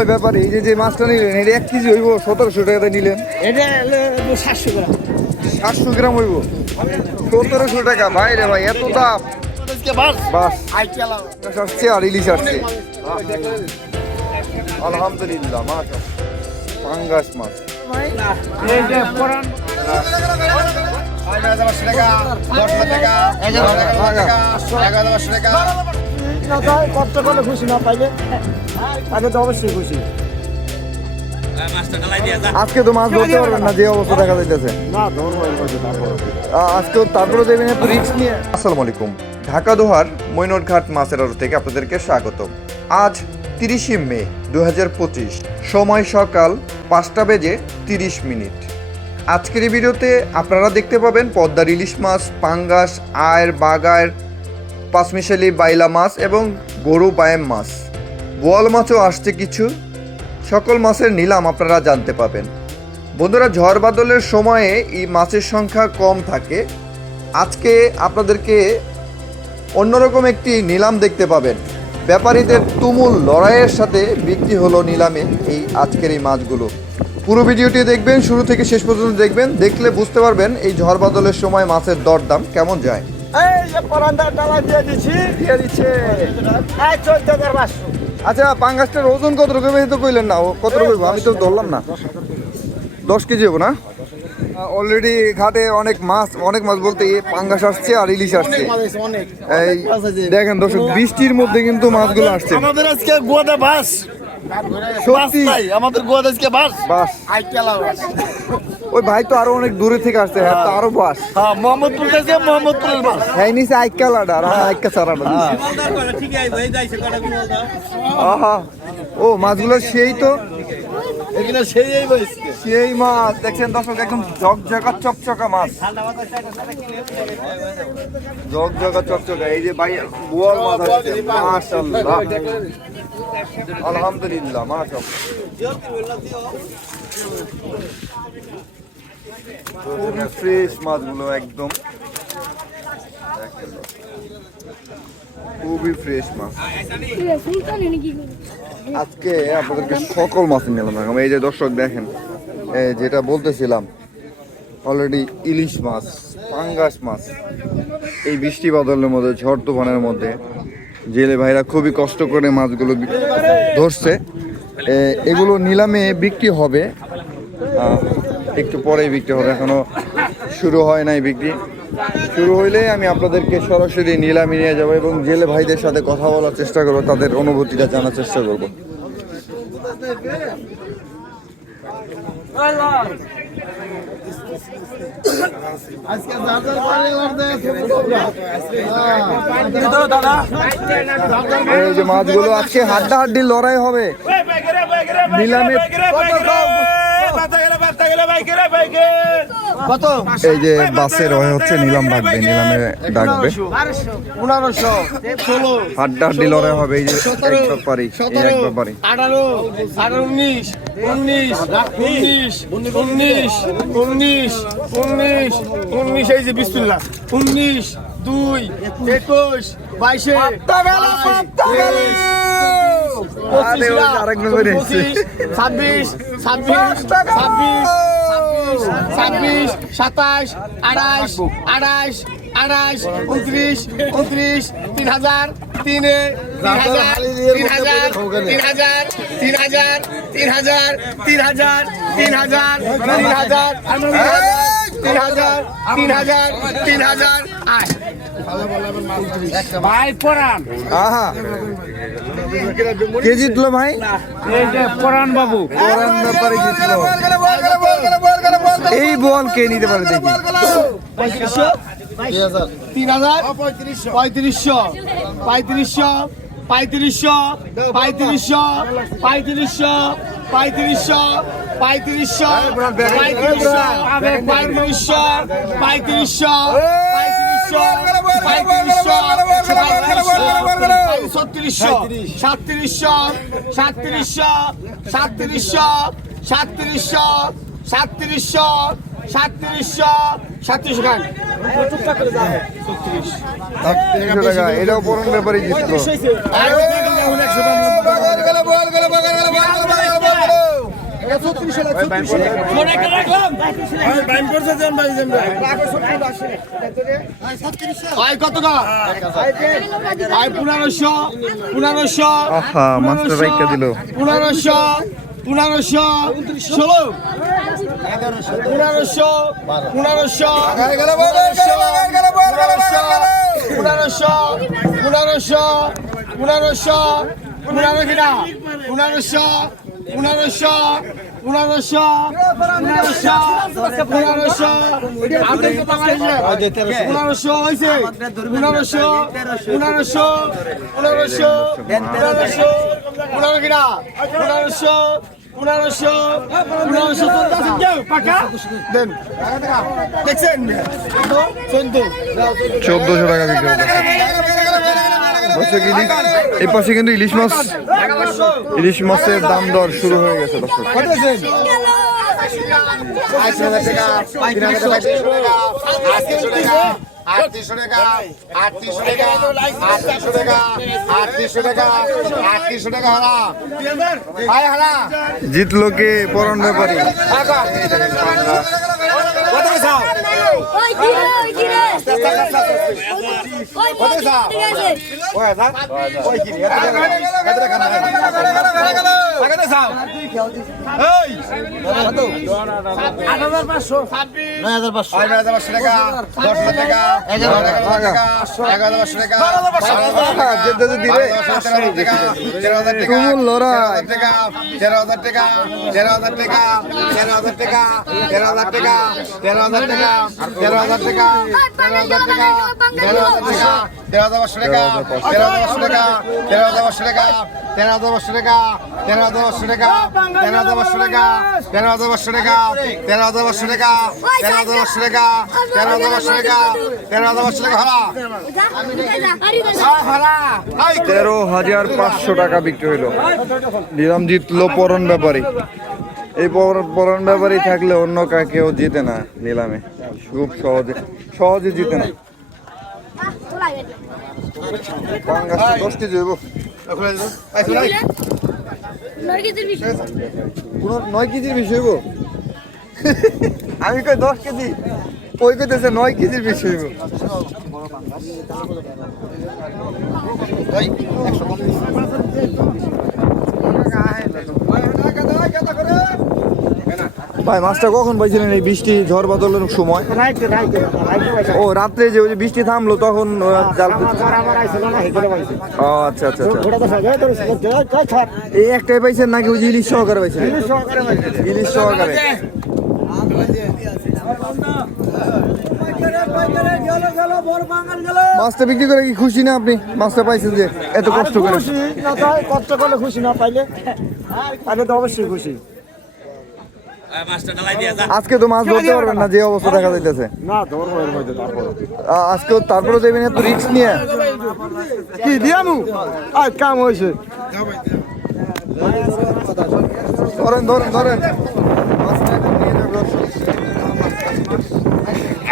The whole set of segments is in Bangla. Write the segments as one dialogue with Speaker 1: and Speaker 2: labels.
Speaker 1: ওই ব্যাপারে এই যে যে মাছটা নিলেন এটা এক কেজি হইব সতেরোশো টাকাতে নিলেন।
Speaker 2: এটা সাতশো গ্রাম।
Speaker 1: সাতশো গ্রাম হইব? সতেরোশো টাকা ভাই রে ভাই এত দাম। বাস। আসছে আর ইলিশ আসছে। আলহামদুলিল্লাহ মাছ। পাঙ্গাস মাছ।
Speaker 2: এই যে পরান কষ্ট করলে খুশি না পাইলে তাকে তো অবশ্যই খুশি।
Speaker 1: আজকে তো মাছ ধরতে পারবেন না যে অবস্থা দেখা যাইতেছে।
Speaker 2: না ধরবো তারপর।
Speaker 1: দেবেন একটু রিস্ক নিয়ে আসসালামু আলাইকুম। ঢাকা দোহার মৈনটঘাট মাছের আড়ত থেকে আপনাদেরকে স্বাগত। আজ তিরিশে মে দু হাজার পঁচিশ সময় সকাল পাঁচটা বেজে তিরিশ মিনিট। আজকের এই ভিডিওতে আপনারা দেখতে পাবেন পদ্মার ইলিশ মাছ পাঙ্গাস আয়ের বাগায়ের পাঁচমিশালি বাইলা মাছ এবং গরু বায়েম মাছ। বোয়াল মাছও আসছে কিছু। সকল মাছের নিলাম আপনারা জানতে পাবেন। বন্ধুরা, ঝড় বাদলের সময়ে এই মাছের সংখ্যা কম থাকে। আজকে আপনাদেরকে অন্যরকম একটি নিলাম দেখতে পাবেন। ব্যাপারীদের তুমুল লড়াইয়ের সাথে বিক্রি হলো নিলামে এই আজকের এই মাছগুলো। পুরো ভিডিওটি দেখবেন, শুরু থেকে শেষ পর্যন্ত দেখবেন। দেখলে বুঝতে পারবেন এই ঝড় বাদলের সময় মাছের দরদাম কেমন যায়।
Speaker 2: এই যে পরান্দার ডালা দিয়ে দিছি
Speaker 1: দিয়ে দিচ্ছে
Speaker 2: এই চোদ্দ হাজার পাঁচশো
Speaker 1: আচ্ছা পাঙ্গাসটার ওজন কত রকম? তো কইলেন না ও কত রকম? আমি তো ধরলাম না। দশ কেজি হব না? অলরেডি ঘাটে অনেক মাছ অনেক মাছ বলতে এই পাঙ্গাস আসছে আর ইলিশ আসছে। এই দেখেন দর্শক বৃষ্টির মধ্যে কিন্তু মাছগুলো আসছে।
Speaker 2: আমাদের আজকে গোয়াদা বাস।
Speaker 1: সত্যি?
Speaker 2: ভাই আমাদের গোয়াদা আজকে বাস।
Speaker 1: বাস।
Speaker 2: আই কেলা বাস।
Speaker 1: ওই ভাই তো আরও অনেক দূরে থেকে আসছে হ্যাঁ তো আরও বাস।
Speaker 2: হ্যাঁ মোহাম্মদপুর থেকে মোহাম্মদপুরের বাস।
Speaker 1: হ্যাঁ নিচে আইকালাটা আর আইকা চারাটা দিছি আহা ও মাছগুলো সেই তো।
Speaker 2: সেই
Speaker 1: সেই মাছ দেখছেন দর্শক একদম ঝকঝকা চকচকা মাছ। ঝকঝকা চকচকা এই যে ভাই বোয়াল মাছ আছে মাশাআল্লাহ। আলহামদুলিল্লাহ মাশাআল্লাহ। ফ্রেশ মাছগুলো একদম খুবই ফ্রেশ মাছ। আজকে আপনাদেরকে সকল মাছ নিলাম এখন। এই যে দর্শক দেখেন যেটা বলতেছিলাম অলরেডি ইলিশ মাছ, পাঙ্গাস মাছ, এই বৃষ্টি বাদলের মধ্যে, ঝড় তুফানের মধ্যে, জেলে ভাইরা খুবই কষ্ট করে মাছগুলো ধরছে। এগুলো নিলামে বিক্রি হবে। একটু পরেই বিক্রি হবে। এখনও শুরু হয় নাই বিক্রি। শুরু হইলে আমি আপনাদেরকে সরাসরি নিলামে নিয়ে যাব এবং জেলে ভাইদের সাথে কথা বলার চেষ্টা করব, তাদের অনুভূতিটা জানার চেষ্টা করব। মাছগুলো আজকে হাড্ডা হাড্ডি লড়াই হবে। নিলামে
Speaker 2: কত?
Speaker 1: এই যে বাসের হয়ে হচ্ছে নিলাম ডাকবে নিলামে ডাকবে
Speaker 2: পনেরোশো ষোলো
Speaker 1: হাড্ডা হাড্ডি লড়াই হবে এই যে এক ব্যাপারই এই এক ব্যাপারই।
Speaker 2: আঠারো আঠারো উনিশ উনিশ উনিশ উনিশ উনিশ উনিশ উনিশ এই যে বিসমিল্লা উনিশ দুই একুশ বাইশে ছাব্বিশ ছাব্বিশ ছাব্বিশ ছাব্বিশ সাতাশ আঠাশ আঠাশ আঠাশ উনত্রিশ উনত্রিশ তিন হাজার তিনে তিন হাজার তিন হাজার তিন হাজার তিন হাজার তিন হাজার তিন হাজার তিন হাজার তিন হাজার তিন হাজার তিন হাজার তিন হাজার আয় ভাই পরান।
Speaker 1: আহা। কে জিতলো ভাই?
Speaker 2: এই যে পরান বাবু।
Speaker 1: পরান ব্যাপারে জিতলো। এই বল কে নিতে পারে দেখি।
Speaker 2: তিন হাজার পঁয়ত্রিশশো। পঁয়ত্রিশশো। পঁয়ত্রিশশো। পঁয়ত্রিশশো। পঁয়ত্রিশশো। পঁয়ত্রিশশো। পঁয়ত্রিশশো। পঁয়ত্রিশশো। পঁয়ত্রিশশো। পঁয়ত্রিশশো। পঁয়ত্রিশশো পঁয়ত্রিশশো ছত্রিশশো সাতত্রিশশো সাতত্রিশশো সাতত্রিশশো সাতত্রিশশো সাতত্রিশশো সাতত্রিশশো সাতত্রিশ খান
Speaker 1: এটাও পরান ব্যাপারে জিতলো
Speaker 2: পনেরোশো পনেরোশো
Speaker 1: দিল।
Speaker 2: পনেরোশো পনেরোশো ষোলো পনেরোশো পনেরোশো পনেরোশো পনেরোশো পনেরোশো পনেরো কিনা? পনেরোশো পনেরোশো পনেরোশো পনেরোশো পনেরোশো। পনেরোশো হয়েছে। পনেরোশো পনেরোশো পনেরোশো পনেরোশো। পনেরো কিনা? পনেরোশো পনেরোশো পনেরোশো। দেন। দেখছেন?
Speaker 1: চোদ্দশো। টাকা দর্শক ইলিশ এই পাশে কিন্তু ইলিশ মাছ ইলিশ মাছের দাম দর শুরু হয়ে গেছে দর্শক।
Speaker 3: আটত্রিশশো টাকা আটত্রিশশো টাকা আটত্রিশশো টাকা আটত্রিশশো টাকা আটত্রিশশো টাকা হারা। ভাই হারা।
Speaker 1: জিতলো কে? পরন ব্যাপারী।
Speaker 4: আট হাজার পাঁচশো।
Speaker 3: নয় হাজার পাঁচশো। নয় হাজার পাঁচশো টাকা দশ হাজার টাকা। তেরো হাজার টাকা তেরো হাজার টাকা তেরো হাজার টাকা তেরো হাজার টাকা তেরো হাজার টাকা তেরো হাজার টাকা তেরো হাজার টাকা তেরো হাজার টাকা তেরো হাজার পাঁচশো টাকা তেরো হাজার পাঁচশো টাকা তেরো হাজার পাঁচশো টাকা তেরো হাজার টাকা তেরো হাজার পাঁচশো টাকা
Speaker 1: বিক্রি হইল। নিলাম জিতলো পরন ব্যাপারী। এই পর- পরন ব্যাপারী থাকলে অন্য কাকেও জিতে না নিলামে। খুব সহজে সহজে জিতে না। নয় কেজির বিষয় আমি কই দশ কেজি? ওই কইতেছে নয় কেজির বিষয় হইব। ভাই মাছটা কখন পাইছিলেন এই বৃষ্টি ঝড় বাদলের সময়? ও রাত্রে যে ওই যে বৃষ্টি থামলো তখন জাল আচ্ছা আচ্ছা আচ্ছা। এই একটাই পাইছেন নাকি ওই যে ইলিশ সহকারে পাইছেন? ইলিশ সহকারে মাছটা বিক্রি করে কি খুশি না আপনি? মাছটা পাইছেন যে এত কষ্ট করে?
Speaker 5: খুশি না তাই কষ্ট করলে খুশি না পাইলে তাহলে তো অবশ্যই খুশি।
Speaker 1: আজকে তো মাছ ধরতে পারবেন না যে অবস্থা দেখা যাইতেছে।
Speaker 5: না ধরবো এর মধ্যে তারপর
Speaker 1: আজকে তারপরে দেবেন এত রিস্ক নিয়ে।
Speaker 5: কি দিয়ামু? আজ কাম হয়েছে
Speaker 1: ধরেন ধরেন ধরেন এখন নিয়ে যাবে দর্শক।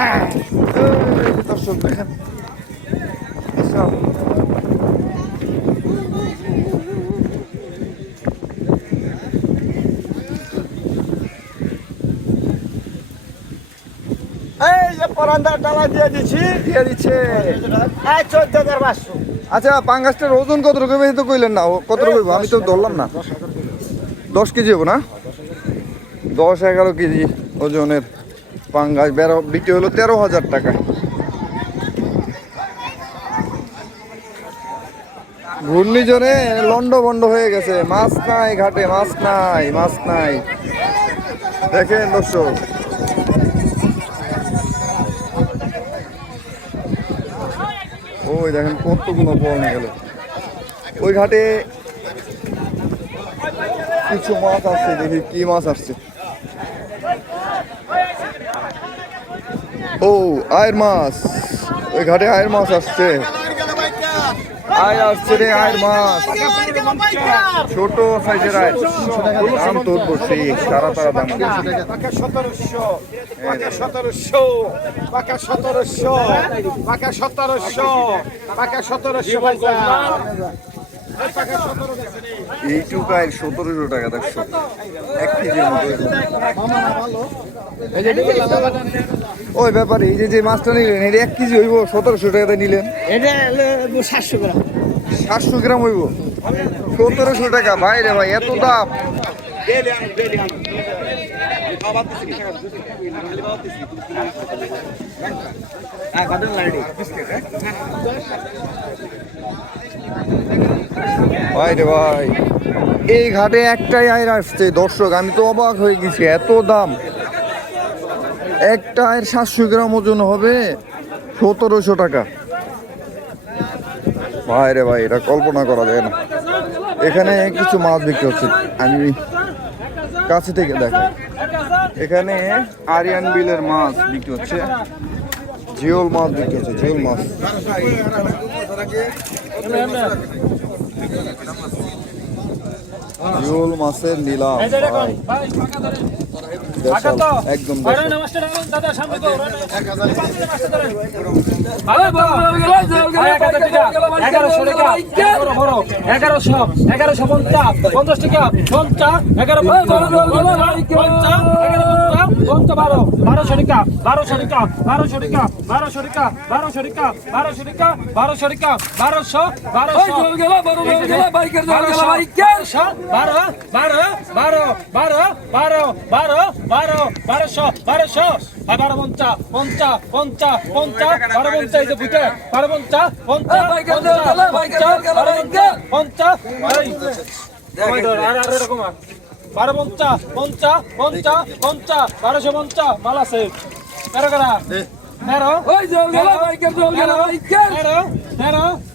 Speaker 1: এই যে দর্শক দেখেন বিশাল।
Speaker 5: এই যে পরান্দার দিয়ে দিছি।
Speaker 1: দিয়ে দিচ্ছে।
Speaker 5: এই চোদ্দ হাজার পাঁচশো।
Speaker 1: আচ্ছা পাঙ্গাসটার ওজন কত রকম তো কইলেন না কত রকম আমি তো ধরলাম না। দশ কেজি হব না? দশ এগারো কেজি ওজনের পাঙ্গাস। বেরো বিক্রি হলো তেরো হাজার টাকা। ঘূর্ণিঝড়ে লন্ড বন্ড হয়ে গেছে। মাছ নাই ঘাটে মাছ নাই মাছ নাই। দেখেন দর্শক। ওই দেখেন কতগুলো বল নিয়ে গেল। ওই ঘাটে কিছু মাছ আসছে, দেখি কি মাছ আসছে। ও, আয়ের মাছ। ওই ঘাটে আয়ের মাছ আসছে। আয় আসছে রে আয়ের মাছ। ছোট সাইজের আয়। দাম তো বসে সারা তারা দাম
Speaker 2: পাকা সতেরোশো পাকা সতেরোশো পাকা সতেরোশো পাকা সতেরোশো। পাকা সতেরোশো
Speaker 1: এইটুকায় সতেরোশো টাকা দেখছ এক কেজির মতো ওই ব্যাপারে এই যে যে মাছটা নিলেন এটা এক কেজি হইব সতেরোশো টাকাতে নিলেন।
Speaker 5: এটা সাতশো গ্রাম।
Speaker 1: সাতশো গ্রাম হইব। সতেরোশো টাকা ভাই রে ভাই এত দাম। ভাই রে ভাই। এই ঘাটে একটাই আয়ের আসছে, দর্শক, আমি তো অবাক হয়ে গেছি, এত দাম। একটা আয়ের সাতশো গ্রাম ওজন হবে সতেরোশো টাকা। ভাই রে ভাই, এটা কল্পনা করা যায় না। এখানে কিছু মাছ বিক্রি হচ্ছে। আমি কাছে থেকে দেখো এখানে আরিয়ান বিলের মাছ বিক্রি হচ্ছে। জিওল মাছ বিক্রি হচ্ছে, জিওল মাছ। ইউল মাছের নিলাম একদম।
Speaker 6: এগারোশো এগারোশো পঞ্চাশ পঞ্চাশ টাকা পঞ্চাশ এগারো পঞ্চাশ বারো বারোশো টাকা বারোশো টাকা বারোশো টাকা বারোশো টাকা বারোশো টাকা বারোশো টাকা বারোশো টাকা বারোশো বারোশো বারো বারো বারো বারো বারো বারো বারো বারোশো বারোশো। আর বারো পঞ্চা পঞ্চা পঞ্চা পঞ্চা। বারো পঞ্চা এই যে বুঝে বারো পঞ্চা পঞ্চা পঞ্চা পঞ্চা আর আর এরকম আর। বারো পঞ্চা পঞ্চা পঞ্চা পঞ্চা বারোশো পঞ্চা মাল আছে। তেরো করা? তেরো। তেরো। তেরো তেরো।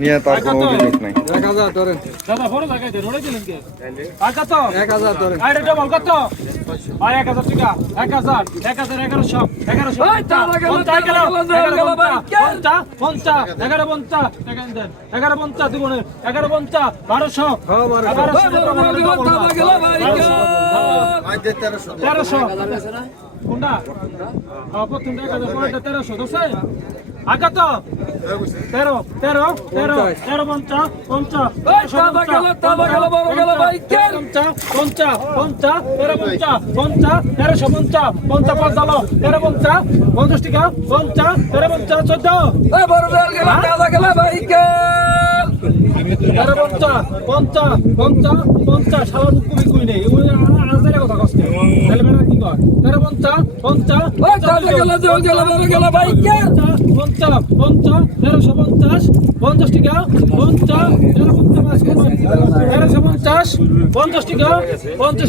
Speaker 1: নিয়ে তার কোনো অভিযোগ নাই। এক হাজার ধরেন।
Speaker 6: দাদা বড় জায়গায় রোডে দিলেন কে? আর কত এক হাজার ধরেন। আর এটা কত? আর এক হাজার টাকা। এক হাজার এক হাজার এগারোশো এগারোশো পঞ্চা গেল পঞ্চা পঞ্চা এগারো পঞ্চা এগারো পঞ্চা দুগুণে এগারো পঞ্চা বারোশো বারোশো। তেরোশো। কোনটা? হ্যাঁ, তেরোশো। দশ আগত। তেরো তেরো তেরো তেরো পঞ্চাশ পঞ্চাশ পঞ্চাশ পঞ্চাশ তেরো পঞ্চাশ পঞ্চাশ তেরোশো পঞ্চাশ পঞ্চাশ পাঁচ দালো তেরো পঞ্চাশ পঞ্চাশ টাকা পঞ্চাশ তেরো পঞ্চাশ চোদ্দ। হ্যাঁ? তেরো পঞ্চাশ পঞ্চাশ পঞ্চাশ পঞ্চাশ সারা কুমি কুই নেই। পঞ্চাশ টাকা তেরোশো পঞ্চাশ পঞ্চাশ টাকা। পঞ্চাশ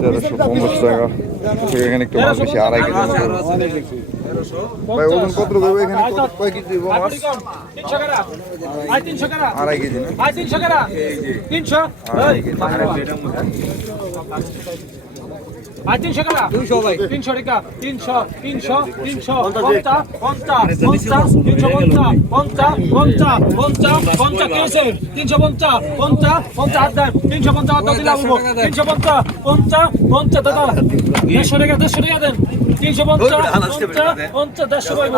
Speaker 1: তেরোশো পঞ্চাশ টাকা এখানে একটু বেশি, আড়াই কেজি। ভাই ওজন কত দেবে এখানে? কয় কেজি দেবো মাছ
Speaker 6: তিনশো টাকা
Speaker 1: আড়াই কেজি না?
Speaker 6: তিনশো টাকা তিনশো
Speaker 1: আড়াই কেজি
Speaker 6: আর তিনশো টাকা। দুইশো ভাই। তিনশো টাকা। তিনশো তিনশো তিনশো পঞ্চাশ পঞ্চাশ পঞ্চাশ তিনশো পঞ্চাশ পঞ্চাশ পঞ্চাশ পঞ্চাশ পঞ্চাশ কেছে তিনশো পঞ্চাশ পঞ্চাশ পঞ্চাশ হাত দেন। তিনশো পঞ্চাশ হাত দিলাম তিনশো পঞ্চাশ পঞ্চাশ পঞ্চাশ দাদা দেড়শো টাকা দেড়শো টাকা দেন। তিনশো পঞ্চাশ পঞ্চাশ পঞ্চাশ দেড়শো পাইব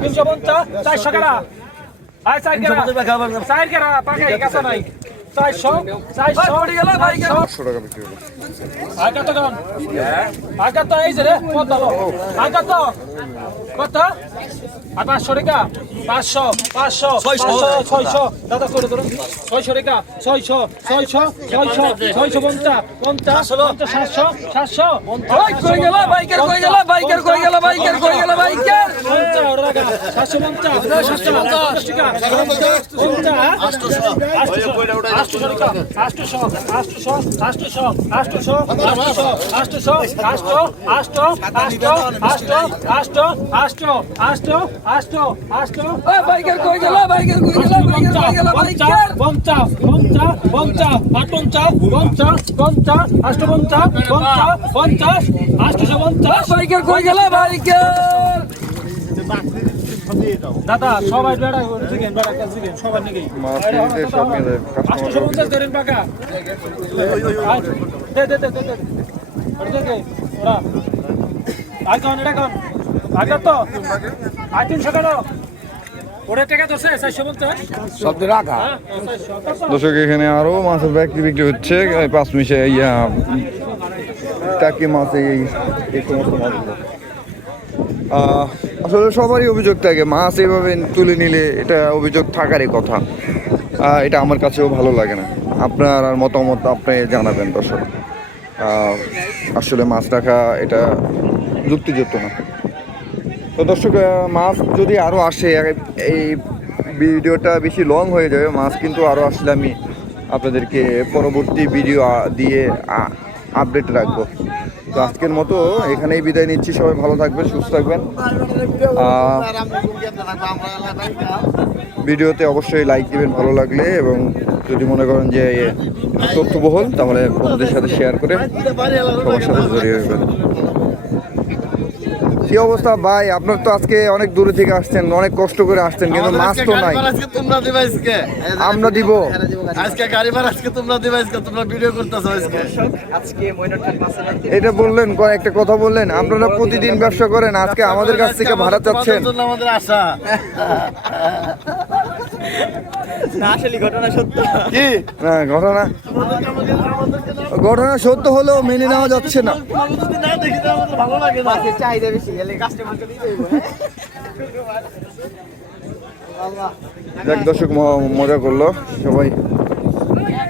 Speaker 6: তিনশো পঞ্চাশ চারশো টাকা। আয় চার কেরা চার কেরা পাকে গেছে নাই। চারশো চারশো চারশো
Speaker 1: পাঁচশো টাকা বিক্রি হলো।
Speaker 6: আগত কন আগত এই যে রে কত হলো আগত কত? আর পাঁচশো টাকা। পাঁচশো পাঁচশো পাঁচশো ছয়শো। দাদা করে ধরুন। ছয়শো টাকা ছয়শো ছয়শো ছয়শো ছয়শো পঞ্চাশ পঞ্চাশ পঞ্চাশ সাতশো সাতশো। কই গেল? বাইকের কই গেল? বাইকের কই গেল? বাইকের কই গেল? বাইকের। সাতশো পঞ্চাশ সাতশো পঞ্চাশ টাকা পঞ্চাশ পঞ্চাশ আষ্টশো পঞ্চাশ
Speaker 7: বাইকের কই গেল বাইকের
Speaker 1: দর্শক এখানে আরও মাছের বিক্রি বিক্রি হচ্ছে। পাঁচ মিশে ইয়া কাকি মাছ এই সমস্ত আসলে সবারই অভিযোগ থাকে, মাছ এইভাবে তুলে নিলে এটা অভিযোগ থাকারই কথা। এটা আমার কাছেও ভালো লাগে না। আপনার আর মতামত আপনি জানাবেন, দর্শক। আসলে মাছ রাখা এটা যুক্তিযুক্ত না। তো দর্শক মাছ যদি আরও আসে এই ভিডিওটা বেশি লং হয়ে যাবে, মাছ কিন্তু আরও আসলে আমি আপনাদেরকে পরবর্তী ভিডিও দিয়ে আপডেট রাখব। তো আজকের মতো এখানেই বিদায় নিচ্ছি। সবাই ভালো থাকবেন, সুস্থ থাকবেন। ভিডিওতে অবশ্যই লাইক দিবেন ভালো লাগলে এবং যদি মনে করেন যে তথ্যবহল, তাহলে বন্ধুদের সাথে শেয়ার করে সবার সাথে জড়িয়ে কি অবস্থা? ভাই আপনার তো আজকে অনেক দূরে থেকে আসছেন অনেক কষ্ট করে আসছেন কিন্তু মাছ তো নাই।
Speaker 3: তোমরা দিবা আজকে।
Speaker 1: আমরা দিব।
Speaker 3: আজকে গাড়ি ভাড়া আজকে তোমরা দিবা আজকে তোমরা ভিডিও করতেছো আজকে।
Speaker 1: এটা বললেন কয়েকটা একটা কথা বললেন আপনারা প্রতিদিন ব্যবসা করেন আজকে আমাদের কাছ থেকে ভাড়া চাচ্ছেন।
Speaker 3: তোমাদের জন্য আমাদের আশা
Speaker 1: কি? না ঘটনা ঘটনা সত্য হলেও মেনে নেওয়া যাচ্ছে না।
Speaker 3: না দেখি না
Speaker 1: দর্শক ম- মজা করল সবাই।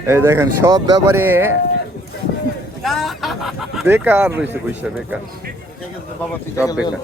Speaker 1: এই দেখেন সব ব্যাপারে বেকার রয়েছে পয়সা বেকার। সব বেকার।